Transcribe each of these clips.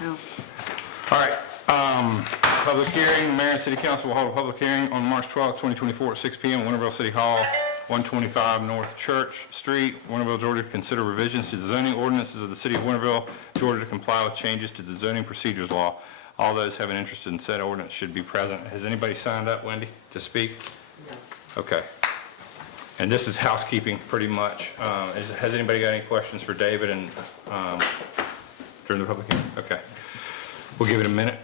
Oh. All right, public hearing, Mayor and City Council will hold a public hearing on March 12th, 2024 at 6 p.m. at Winterville City Hall, 125 North Church Street, Winterville, Georgia, to consider revisions to the zoning ordinances of the City of Winterville, Georgia, to comply with changes to the zoning procedures law. All those having interest in said ordinance should be present. Has anybody signed up, Wendy, to speak? No. Okay. And this is housekeeping, pretty much. Has anybody got any questions for David and during the public hearing? Okay. We'll give it a minute.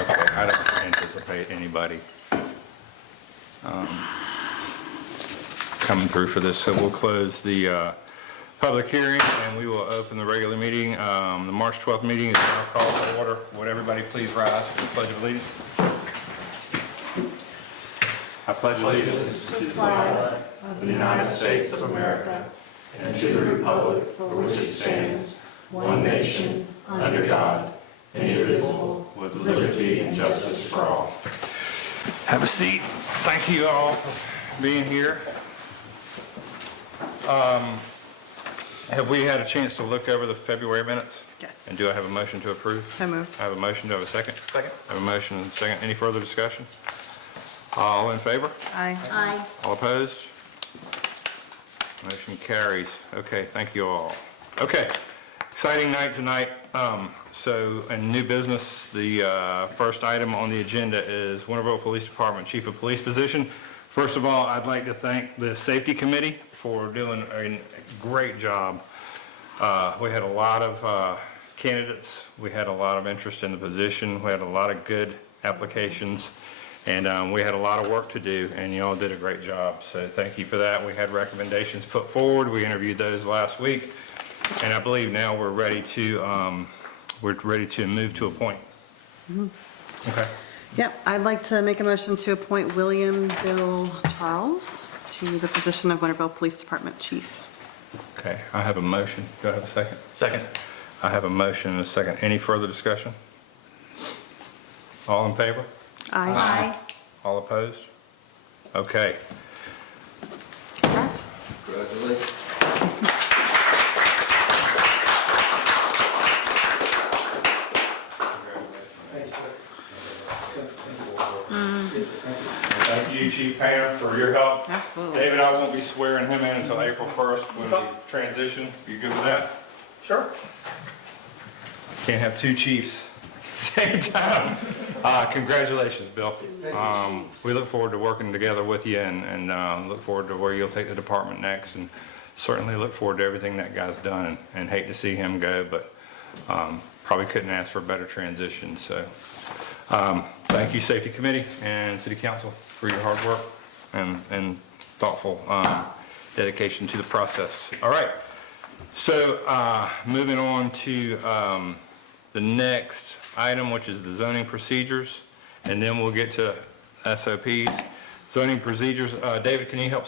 Okay, I don't anticipate anybody coming through for this, so we'll close the public hearing, and we will open the regular meeting. The March 12th meeting is now called to order. Would everybody please rise for the Pledge of Allegiance? I pledge allegiance to the flag of the United States of America and to the republic for which it stands, one nation, under God, indivisible, with liberty and justice for all. Have a seat. Thank you all for being here. Have we had a chance to look over the February minutes? Yes. And do I have a motion to approve? So moved. I have a motion. Do I have a second? Second. I have a motion and a second. Any further discussion? All in favor? Aye. Aye. All opposed? Motion carries. Okay, thank you all. Okay, exciting night tonight. So in new business, the first item on the agenda is Winterville Police Department Chief of Police position. First of all, I'd like to thank the Safety Committee for doing a great job. We had a lot of candidates. We had a lot of interest in the position. We had a lot of good applications. And we had a lot of work to do, and you all did a great job. So thank you for that. We had recommendations put forward. We interviewed those last week. And I believe now we're ready to move to appoint. Mm-hmm. Okay. Yep, I'd like to make a motion to appoint William Bill Charles to the position of Winterville Police Department Chief. Okay, I have a motion. Do I have a second? Second. I have a motion and a second. Any further discussion? All in favor? Aye. All opposed? Okay. Congrats. Congratulations. Thank you, Chief Painter, for your help. Absolutely. David, I won't be swearing him in until April 1st when we transition. You good with that? Sure. Can't have two chiefs at the same time. Congratulations, Bill. We look forward to working together with you and look forward to where you'll take the department next, and certainly look forward to everything that guy's done, and hate to see him go, but probably couldn't ask for a better transition. So thank you, Safety Committee and City Council, for your hard work and thoughtful dedication to the process. All right. So moving on to the next item, which is the zoning procedures, and then we'll get to SOPs. Zoning procedures, David, can you help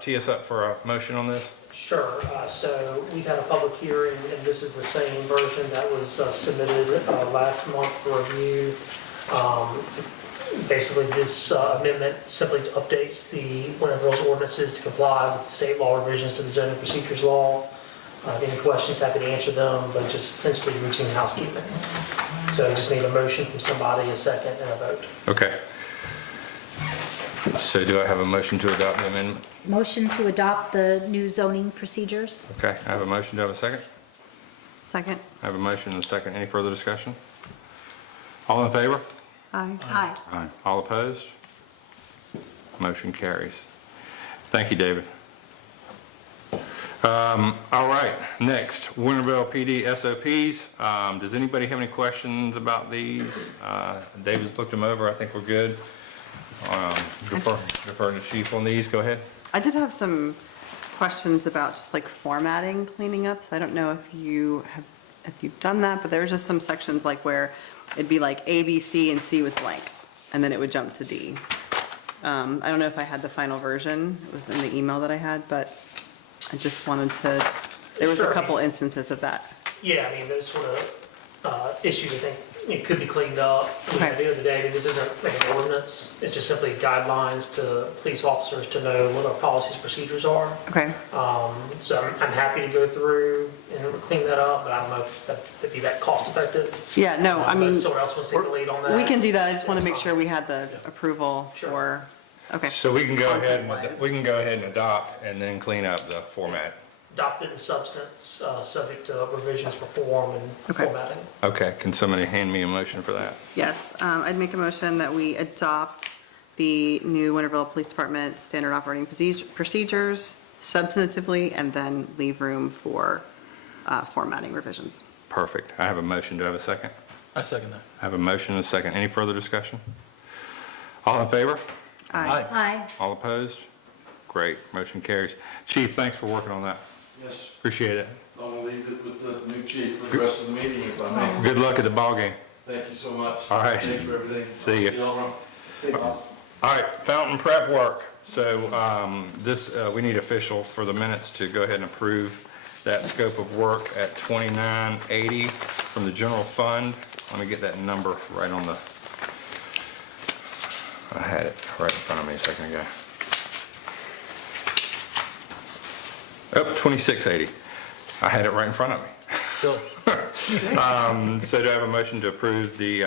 tee us up for a motion on this? Sure. So we've had a public hearing, and this is the same version that was submitted last month for review. Basically, this amendment simply updates the Winterville's ordinances to comply with state law revisions to the zoning procedures law. Any questions, happy to answer them, but just essentially routine housekeeping. So just need a motion from somebody, a second, and a vote. Okay. So do I have a motion to adopt the amendment? Motion to adopt the new zoning procedures? Okay, I have a motion. Do I have a second? Second. I have a motion and a second. Any further discussion? All in favor? Aye. Aye. All opposed? Motion carries. Thank you, David. All right, next, Winterville PD SOPs. Does anybody have any questions about these? David's looked them over. I think we're good. Defer to Chief on these. Go ahead. I did have some questions about just like formatting cleaning up. So I don't know if you've done that, but there was just some sections like where it'd be like A, B, C, and C was blank, and then it would jump to D. I don't know if I had the final version. It was in the email that I had, but I just wanted to There was a Sure. couple instances of that. Yeah, I mean, those sort of issues, I think, it could be cleaned up. I mean, At the end of the day, this isn't like an ordinance, it's just simply guidelines to police officers to know what our policies and procedures are. Okay, So I'm happy to go through and clean that up, but I don't know if that'd be that cost effective. yeah, no, I But mean, someone else wants to take the lead on that. we can do that, I just want to make sure we had the approval Sure. for, okay. So we can go ahead, Content-wise. we can go ahead and adopt and then clean up the format. Adopted in substance, subject to revisions for form and Okay. formatting. Okay, can somebody hand me a motion for that? Yes, I'd make a motion that we adopt the new Winterville Police Department standard operating procedures substantively and then leave room for formatting revisions. Perfect. I have a motion. Do I have a second? I second that. I have a motion and a second. Any further discussion? All in favor? Aye. Aye. All opposed? Great, motion carries. Chief, thanks for working on that. Yes, Appreciate it. I'll leave it with the new chief for the rest of the meeting if I may. Good luck at the ballgame. Thank you so much. All right. Thanks for everything. See ya. y'all around. All right, fountain prep work. So we need official for the minutes to go ahead and approve that scope of work at 2980 from the general fund. Let me get that number right on the, I had it right in front of me a second ago. Oh, 2680. I had it right in front of me. Still, So do I have a motion to approve the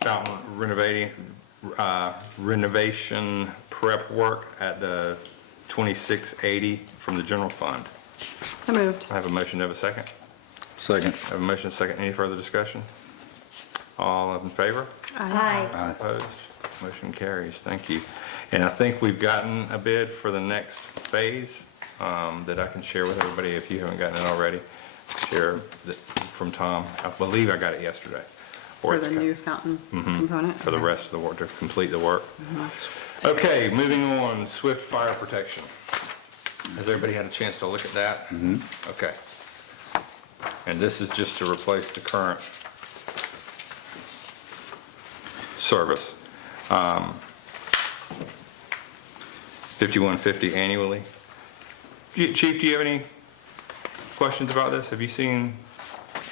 fountain renovation prep work at the 2680 from the general fund? So moved. I have a motion, to have a second? Second. I have a motion, second. Any further discussion? All in favor? Aye. Opposed? Motion carries. Thank you. And I think we've gotten a bid for the next phase that I can share with everybody if you haven't gotten it already. Share from Tom. I believe I got it yesterday. Or For it's the co- new fountain component? For the rest of the work, to complete the work. Okay, moving on, Swift Fire Protection. Has everybody had a chance to look at that? Okay. And this is just to replace the current service. 5150 annually. Chief, do you have any questions about this? Have you seen?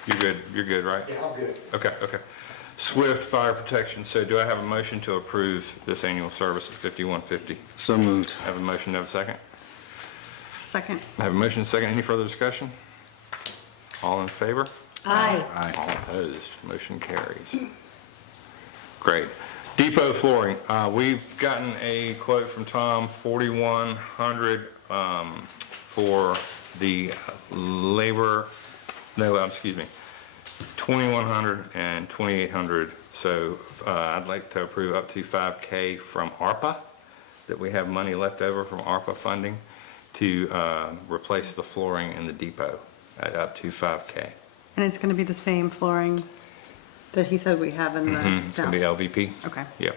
You're good, right? Yeah, I'm good. Okay. Swift Fire Protection, so do I have a motion to approve this annual service at 5150? So moved. I have a motion, to have a second? Second. I have a motion, and a second. Any further discussion? All in favor? Aye. All opposed? Motion carries. Great. Depot flooring, we've gotten a quote from Tom, $4,100 for the labor, $2,100 and $2,800. So I'd like to approve up to $5K from ARPA, that we have money left over from ARPA funding to replace the flooring in the depot at up to $5K. And it's going to be the same flooring that he said we have in the. It's going to be LVP. Okay, Yep.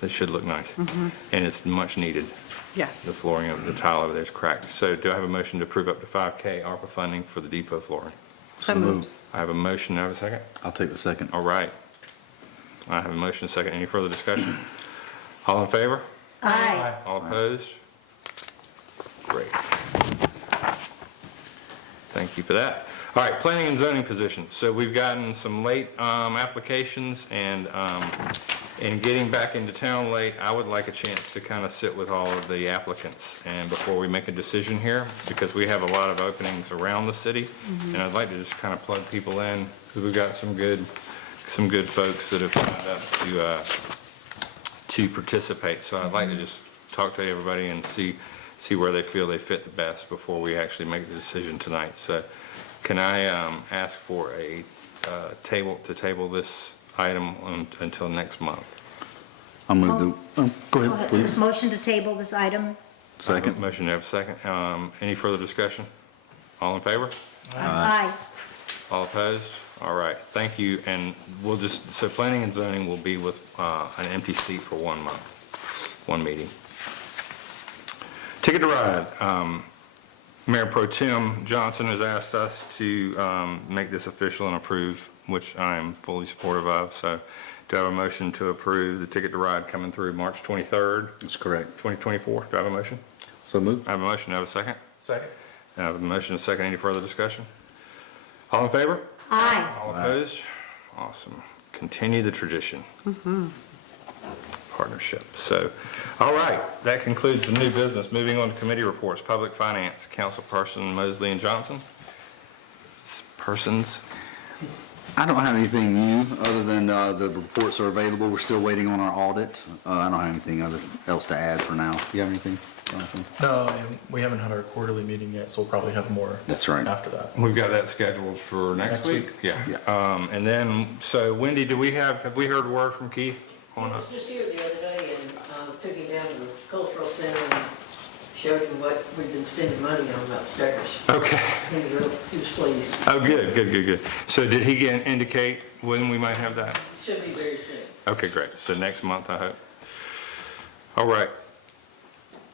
This should look nice. And it's much needed. The yes. flooring of the tile over there is cracked. So do I have a motion to approve up to $5K ARPA funding for the depot flooring? So moved. I have a motion, I have a second? I'll take the second. All right. I have a motion, a second. Any further discussion? All in favor? Aye. All opposed? Great. Thank you for that. All right, planning and zoning positions. So we've gotten some late applications, and in getting back into town late, I would like a chance to kind of sit with all of the applicants and before we make a decision here, because we have a lot of openings around the city, and I'd like to just kind of plug people in, because we've got some good folks that have signed up to participate. So I'd like to just talk to everybody and see where they feel they fit the best before we actually make the decision tonight. So can I ask for a table this item until next month? I'll move the, go ahead, please. Motion to table this item? Second. Motion to have a second. Any further discussion? All in favor? Aye. All opposed? All right, thank you. And we'll just, so planning and zoning will be with an empty seat for 1 month, one meeting. Ticket to Ride. Mayor Pro Tem Johnson has asked us to make this official and approve, which I am fully supportive of. So do I have a motion to approve the Ticket to Ride coming through March 23rd, That's correct. 2024? Do I have a motion? So moved. I have a motion. Do I have a second? second. I have a motion and a second. Any further discussion? All in favor? Aye. All opposed? Awesome. Continue the tradition. Partnership. So, all right, that concludes the new business. Moving on to committee reports. Public Finance, Councilperson Mosley and Johnson. Persons. I don't have anything new, other than the reports are available. We're still waiting on our audit. I don't have anything else to add for now. Do you have anything, Jonathan? No, we haven't had our quarterly meeting yet, so we'll probably have more. That's right. After that. We've got that scheduled for next Next week? week. Yeah. And then, so Wendy, have we heard word from Keith He on was just here the other day and took him down to the cultural center and showed him what we've been spending money on upstairs. Okay. And he was pleased. Oh, good. So did he indicate when we might have that? Should be very soon. Okay, great. So next month, I hope. All right.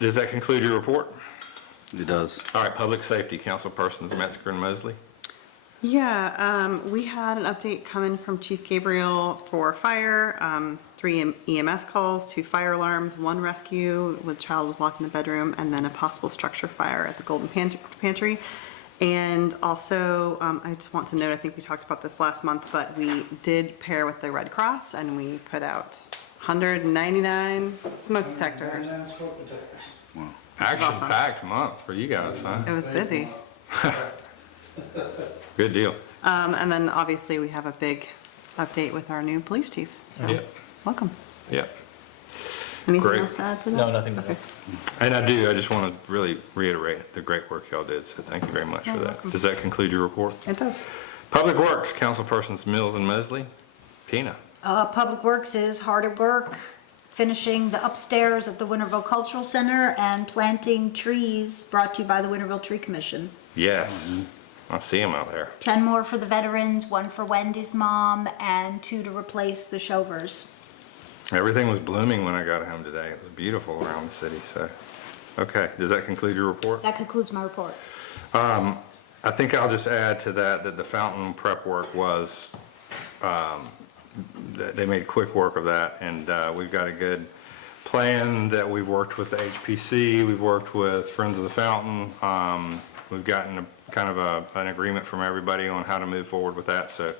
Does that conclude your report? It does. All right, Public Safety, Councilpersons Metzger and Mosley. Yeah, we had an update come in from Chief Gabriel for fire, 3 EMS calls, 2 fire alarms, 1 rescue with child was locked in the bedroom, and then a possible structure fire at the Golden Pantry. And also, I just want to note, I think we talked about this last month, but we did pair with the Red Cross and we put out 199 smoke detectors. Action-packed month for you guys, huh? It was busy. Good deal. And then obviously we have a big update with our new police chief. So, Yep. welcome. Yeah. Anything Great. else to add for that? No, nothing to Okay. add. And I just want to really reiterate the great work y'all did, so thank you very much for You're that. welcome. Does that conclude your report? It does. Public Works, Councilpersons Mills and Mosley. Tina. Public Works is hard at work, finishing the upstairs at the Winterville Cultural Center and planting trees brought to you by the Winterville Tree Commission. Yes, I see him out there. 10 more for the veterans, 1 for Wendy's mom, and 2 to replace the Shovers. Everything was blooming when I got home today. It was beautiful around the city, so. Okay, does that conclude your report? That concludes my report. I think I'll just add to that the fountain prep work was, they made quick work of that, and we've got a good plan that we've worked with the HPC, we've worked with Friends of the Fountain. We've gotten an agreement from everybody on how to move forward with that, so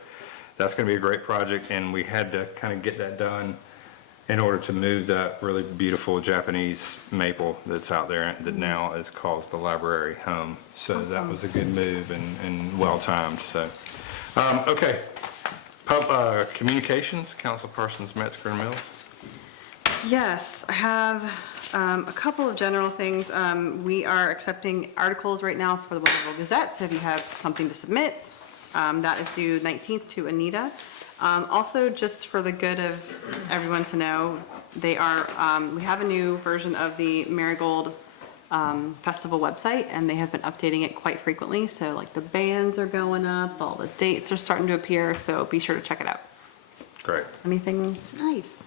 that's gonna be a great project, and we had to kind of get that done in order to move that really beautiful Japanese maple that's out there that now is called the library home. So that was a good move and well-timed, so. Okay, Communications, Councilpersons Metzger and Mills. Yes, I have a couple of general things. We are accepting articles right now for the Winterville Gazette, so if you have something to submit, that is due 19th to Anita. Also, just for the good of everyone to know, we have a new version of the Marigold Festival website, and they have been updating it quite frequently. So like the bands are going up, all the dates are starting to appear, so be sure to check it out. Great. Anything? It's nice.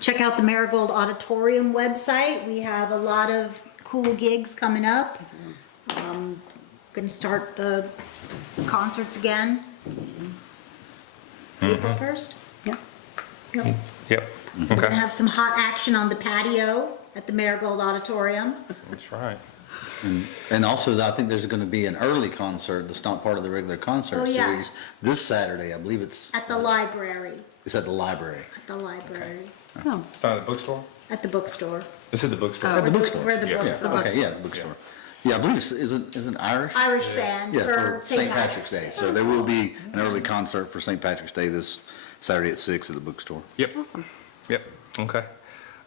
Check out the Marigold Auditorium website. We have a lot of cool gigs coming up. Gonna start the concerts again. April 1st. Yeah. Yep. Yep, We're gonna okay, have some hot action on the patio at the Marigold Auditorium. that's right. And also, I think there's going to be an early concert that's not part of the regular concert Oh, yeah. series this Saturday. I believe it's At the library, at the library. Oh, It's not at the bookstore? at the bookstore. This is the bookstore. At the bookstore. Where the Yeah. books Yeah, are. okay, yeah, the bookstore. Yeah, I believe isn't Irish? Irish band Yeah, for St. Patrick's Day. So there will be an early concert for St. Patrick's Day this Saturday at 6 at the bookstore. Yep, awesome. yep, okay.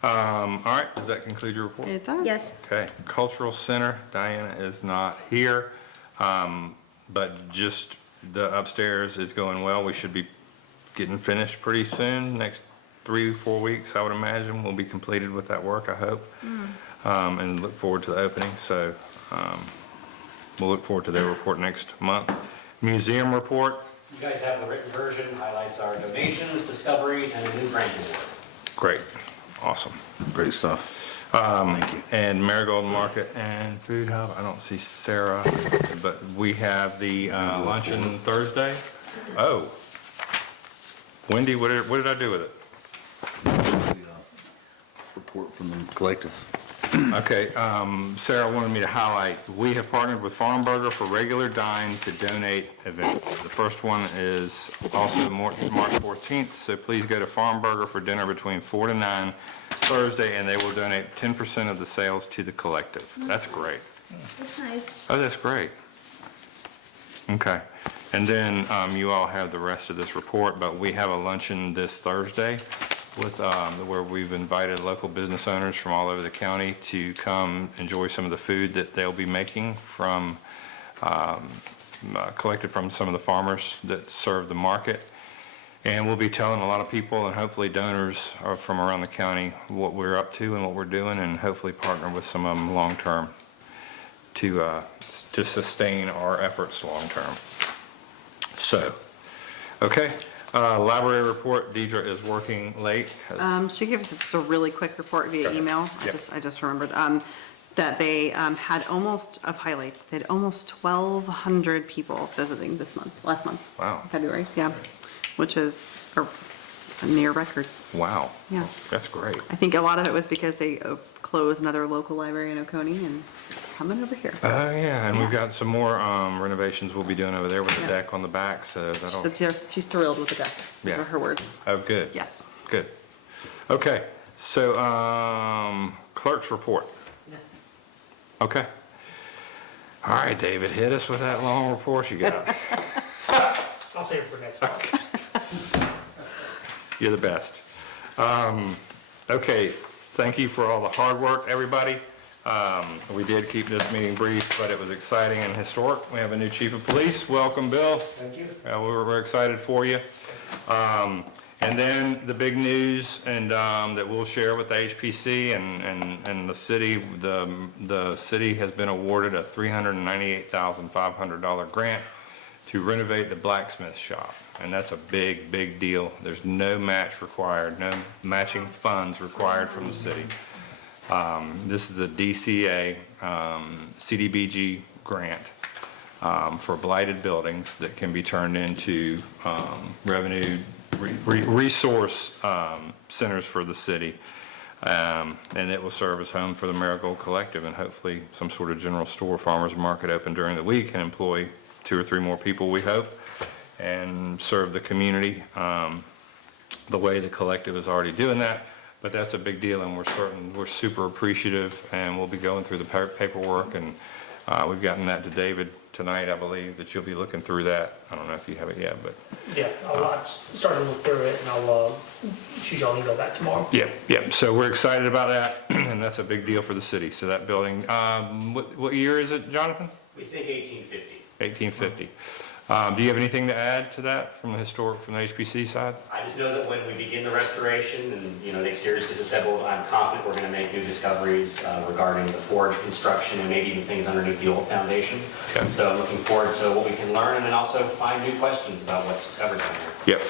All right, does that conclude your report? It does. Yes. Okay, Cultural Center, Diana is not here, but just the upstairs is going well. We should be getting finished pretty soon, next 3 or 4 weeks, I would imagine. We'll be completed with that work, I hope. And look forward to the opening, so we'll look forward to their report next month. Museum report, You guys have the written version, highlights our donations, discoveries, and a new grant award. great, awesome. Great stuff. Thank you. And Marigold Market and Food Hub, I don't see Sarah, but we have the luncheon Thursday. Oh. Wendy, what did I do with it? Report from the collective. Okay, Sarah wanted me to highlight, we have partnered with Farm Burger for regular dine to donate events. The first one is also March 14th, so please go to Farm Burger for dinner between 4 to 9 Thursday, and they will donate 10% of the sales to the collective. That's great. That's nice. Oh, that's great. Okay. And then you all have the rest of this report, but we have a luncheon this Thursday with, where we've invited local business owners from all over the county to come enjoy some of the food that they'll be making from, collected from some of the farmers that serve the market. And we'll be telling a lot of people and hopefully donors from around the county what we're up to and what we're doing, and hopefully partner with some of them long-term to sustain our efforts long-term. So, okay, library report, Deidre is working late. She gave us just a really quick report via Okay. email. Yep. I just remembered, that they had almost, of highlights, they had almost 1,200 people visiting last month. Wow. February, yeah, which is a near record. Wow. Yeah. That's great. I think a lot of it was because they closed another local library in Oconee and coming over here. Yeah, and we've got some more renovations we'll be doing over there with the Yeah. deck on the back, so that'll, So she's thrilled with the deck. Those Yeah. were her words. oh, good. Yes. Good. Okay, so clerk's report. Okay. All right, David, hit us with that long report you got. I'll save it for next time. You're the best. Okay, thank you for all the hard work, everybody. We did keep this meeting brief, but it was exciting and historic. We have a new chief of police. Welcome, Bill. Thank you. We're excited for you. And then the big news and that we'll share with the HPC and the city, the city has been awarded a $398,500 grant to renovate the blacksmith shop. And that's a big, big deal. There's no match required, no matching funds required from the city. This is a DCA CDBG grant for blighted buildings that can be turned into revenue resource centers for the city. And it will serve as home for the Marigold Collective and hopefully some sort of general store, farmer's market open during the week and employ 2 or 3 more people, we hope, and serve the community the way the collective is already doing that. But that's a big deal, and we're super appreciative, and we'll be going through the paperwork, and we've gotten that to David tonight, I believe, that you'll be looking through that. I don't know if you have it yet, but. Yeah, I'll start to look through it and I'll shoot y'all an email back tomorrow. Yep, so we're excited about that, and that's a big deal for the city. So that building, what year is it, Jonathan? We think 1850. 1850. Do you have anything to add to that from the HPC side? I just know that when we begin the restoration and, the exterior is disassembled, I'm confident we're going to make new discoveries regarding the forge construction and maybe even things underneath the old foundation. Okay. So I'm looking forward to what we can learn and then also find new questions about what's discovered down here. Yep.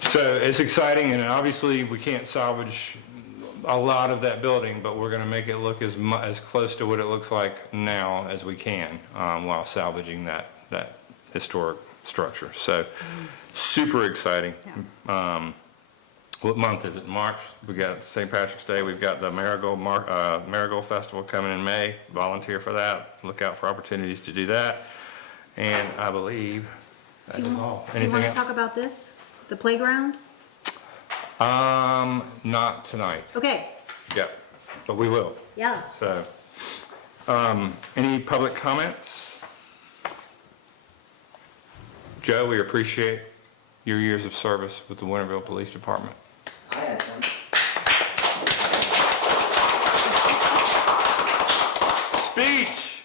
So it's exciting, and obviously we can't salvage a lot of that building, but we're going to make it look as close to what it looks like now as we can while salvaging that historic structure. So super exciting. What month is it? March. We got St. Patrick's Day. We've got the Marigold Festival coming in May. Volunteer for that. Look out for opportunities to do that. And I believe that is all. Do you Anything want to else? talk about this? The playground? Not tonight. Okay, Yep. But we will. yeah. So, any public comments? Joe, we appreciate your years of service with the Winterville Police Department. I had some. Speech!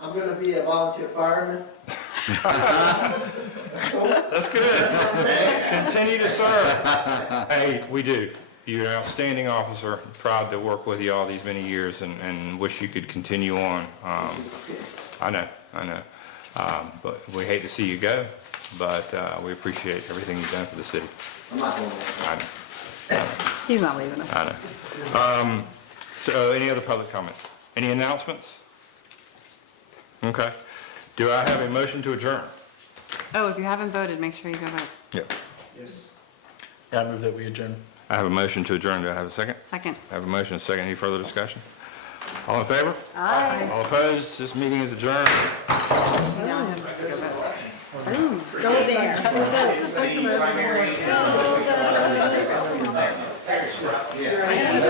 I'm gonna be a volunteer fireman. That's good. Continue to serve. Hey, we do. You're an outstanding officer. Proud to work with you all these many years and wish you could continue on. I know. But we hate to see you go, but we appreciate everything you've done for the city. I'm not going I know. He's not leaving us. I know. So any other public comments? Any announcements? Okay. Do I have a motion to adjourn? Oh, if you haven't voted, make sure you go vote. Yep. Yes. Yeah, I move that we adjourn. I have a motion to adjourn. Do I have a second? Second. I have a motion, a second. Any further discussion? All in favor? Aye. All opposed? This meeting is adjourned. Now I have to go back. Go there. Go vote.